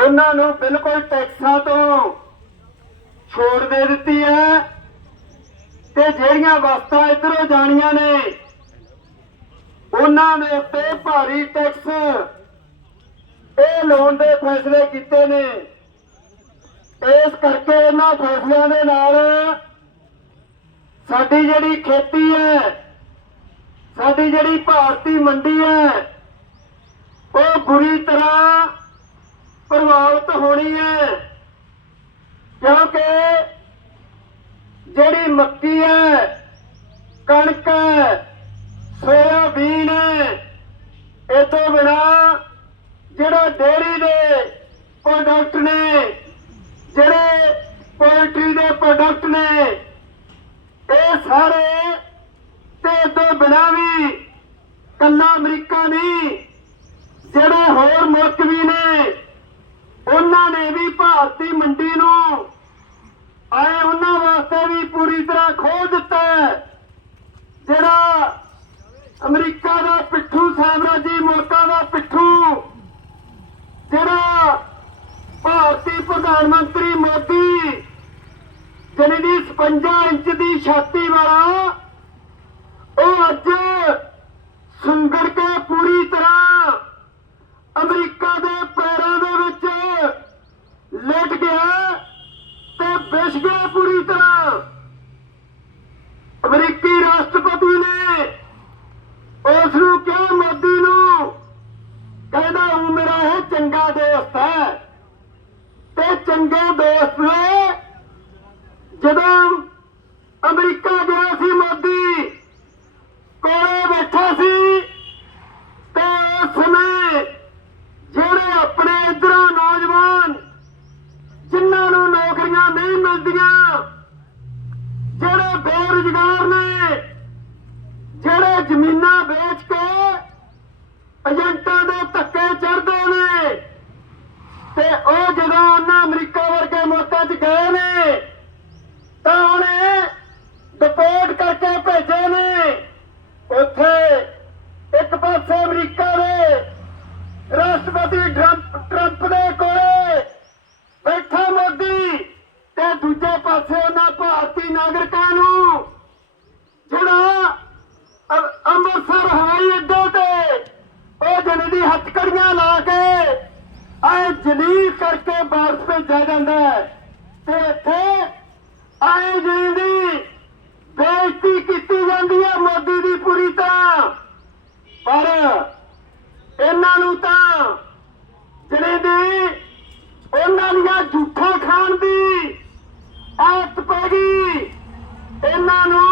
ਉਹਨਾਂ ਨੂੰ ਬਿਲਕੁਲ ਟੈਕਸਾਂ ਤੋਂ ਛੋੜ ਦੇ ਦਿੱਤੀ ਹੈ। ਤੇ ਜਿਹੜੀਆਂ ਵਸਤਾਂ ਇਧਰੋਂ ਜਾਣੀਆਂ ਨੇ, ਉਹਨਾਂ ਦੇ ਉੱਤੇ ਭਾਰੀ ਟੈਕਸ ਇਹ ਲਾਉਣ ਦੇ ਫੈਸਲੇ ਕੀਤੇ ਨੇ। ਇਸ ਕਰਕੇ ਇਹਨਾਂ ਫੈਸਲਿਆਂ ਦੇ ਨਾਲ ਸਾਡੀ ਜਿਹੜੀ ਖੇਤੀ ਹੈ, ਸਾਡੀ ਜਿਹੜੀ ਭਾਰਤੀ ਮੰਡੀ ਹੈ, ਉਹ ਬੁਰੀ ਤਰ੍ਹਾਂ ਪ੍ਰਭਾਵਿਤ ਹੋਣੀ ਹੈ। ਕਿਉਂਕਿ ਜਿਹੜੀ ਮੱਕੀ ਹੈ, ਕਣਕ ਹੈ, ਸੋਇਆਬੀਨ ਹੈ, ਇਹ ਤੋਂ ਬਿਨਾ ਜਿਹੜਾ ਡੇਅਰੀ ਦੇ ਪ੍ਰੋਡਕਟ ਨੇ, ਜਿਹੜੇ ਪੋਲਟਰੀ ਦੇ ਪ੍ਰੋਡਕਟ ਨੇ, ਇਹ ਸਾਰੇ ਤੇ ਇਹ ਤੋਂ ਬਿਨਾ ਵੀ ਕੱਲਾ ਅਮਰੀਕਾ ਨਹੀਂ, ਜਿਹੜੇ ਹੋਰ ਮੁਲਕ ਵੀ ਨੇ ਭਾਰਤੀ ਮੰਡੀ ਨੂੰ। ਆਏ ਉਹਨਾਂ ਵਾਸਤੇ ਵੀ ਪੂਰੀ ਤਰ੍ਹਾਂ ਖੋਲ ਦਿੱਤਾ ਜਿਹੜਾ ਅਮਰੀਕਾ ਦਾ ਪਿੱਠੂ ਸਾਮਰਾਜੀ ਮੁਲਕਾਂ ਦਾ ਪਿੱਠੂ, ਜਿਹੜਾ ਭਾਰਤੀ ਪ੍ਰਧਾਨ ਮੰਤਰੀ ਮੋਦੀ ਜਿਹਨੇ ਦੀ 56 ਇੰਚ ਦੀ ਛਾਤੀ ਵਾਲਾ, ਉਹ ਅੱਜ ਸੁੰਗੜ ਕੇ ਪੂਰੀ ਤਰ੍ਹਾਂ ਅਮਰੀਕਾ ਦੇ ਪੈਰਾਂ ਦੇ ਵਿੱਚ ਲੇਟ ਗਿਆ ਤੇ ਵਿਛ ਗਿਆ ਪੂਰੀ ਤਰ੍ਹਾਂ ਅਮਰੀਕੀ ਰਾਸ਼ਟਰਪਤੀ ਨੇ ਉਸ ਨੂੰ ਕਿਹਾ ਮੋਦੀ ਨੂੰ ਕਹਿੰਦਾ ਉਹ ਮੇਰਾ ਇਹ ਚੰਗਾ ਦੋਸਤ ਹੈ। ਤੇ ਚੰਗੇ ਦੋਸਤ ਨੇ ਜਦੋਂ ਅਮਰੀਕਾ ਗਿਆ ਸੀ ਮੋਦੀ, ਕੋਲੇ ਬੈਠਾ ਸੀ, ਤੇ ਉਸ ਸਮੇਂ ਜਿਹੜੇ ਆਪਣੇ ਇਧਰੋਂ ਨੌਜਵਾਨ ਜਿਨ੍ਹਾਂ ਨੂੰ ਨੌਕਰੀਆਂ ਨਹੀਂ ਮਿਲਦੀਆਂ, ਜਿਹੜੇ ਬੇਰੁਜ਼ਗਾਰ ਨੇ, ਜਿਹੜੇ ਜ਼ਮੀਨਾਂ ਵੇਚ ਕੇ ਏਜੰਟ ਦੇ ਧੱਕੇ ਚੜਦੇ ਨੇ ਤੇ ਉਹ ਜਦੋਂ ਉਹਨਾਂ ਅਮਰੀਕਾ ਵਰਗੇ ਮੁਲਕਾਂ 'ਚ ਗਏ ਨੇ, ਤਾਂ ਉਹਨੇ ਡਿਪੋਰਟ ਕਰਕੇ ਭੇਜੇ ਨੇ। ਉੱਥੇ ਇੱਕ ਪਾਸੇ ਅਮਰੀਕਾ ਦੇ ਰਾਸ਼ਟਰਪਤੀ ਟਰੰਪ ਦੇ ਕੋਲੇ ਬੈਠਾ ਮੋਦੀ ਤੇ ਦੂਜੇ ਪਾਸੇ ਉਹਨਾਂ ਭਾਰਤੀ ਨਾਗਰਿਕਾਂ ਨੂੰ, ਜਿਹੜਾ ਅੰਮ੍ਰਿਤਸਰ ਹਵਾਈ ਅੱਡੇ ਤੇ ਉਹ ਜਣੇ ਦੀ ਹੱਥਕੜੀਆਂ ਲਾ ਕੇ ਆਏ ਜਲੀਲ ਕਰਕੇ ਵਾਪਸ ਭੇਜਿਆ ਜਾਂਦਾ ਹੈ। ਤੇ ਇੱਥੇ ਆਏ ਜਣੇ ਦੀ ਬੇਇੱਜ਼ਤੀ ਕੀਤੀ ਜਾਂਦੀ ਹੈ ਮੋਦੀ ਦੀ ਪੂਰੀ ਤਰ੍ਹਾਂ। ਪਰ ਇਹਨਾਂ ਨੂੰ ਤਾਂ ਜਿਹੜੇ ਦੀ ਉਹਨਾਂ ਦੀਆਂ ਝੂਠਾਂ ਖਾਣ ਦੀ ਆਦਤ ਪੈ ਗਈ। ਇਹਨਾਂ ਨੂੰ